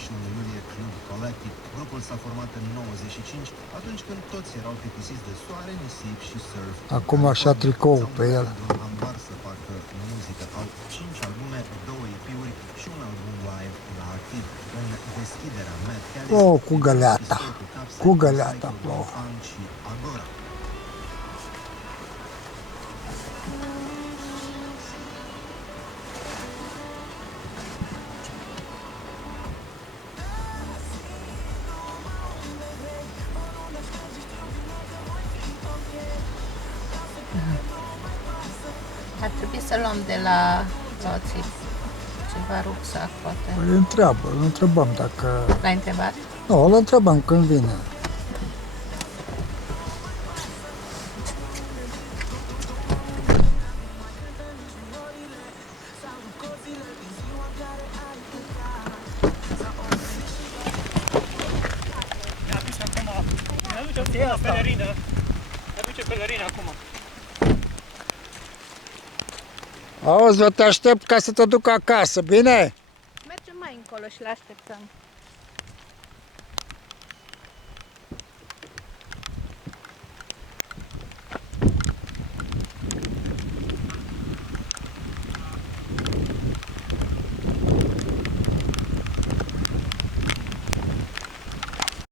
21 iulie Club Collective. Grupul s-a format în 95, atunci când toți erau plictisiți de soare, nisip și surf. Acum așa tricou pe el. S-au ambar să facă muzică. Au 5 albume, 2 EP-uri și un album live la activ. În deschiderea Mad Caddies, Oh, cu găleata. Cu găleata plouă. și Agora. Ar trebui să luăm de la soții ceva rucsac, poate. Îl întreabă, îl întrebăm dacă... L-ai întrebat? Nu, îl întrebăm când vine. Ne aduce pelerină acum. Auzi, eu te aștept ca să te duc acasă, bine? Mergem mai încolo și le așteptăm.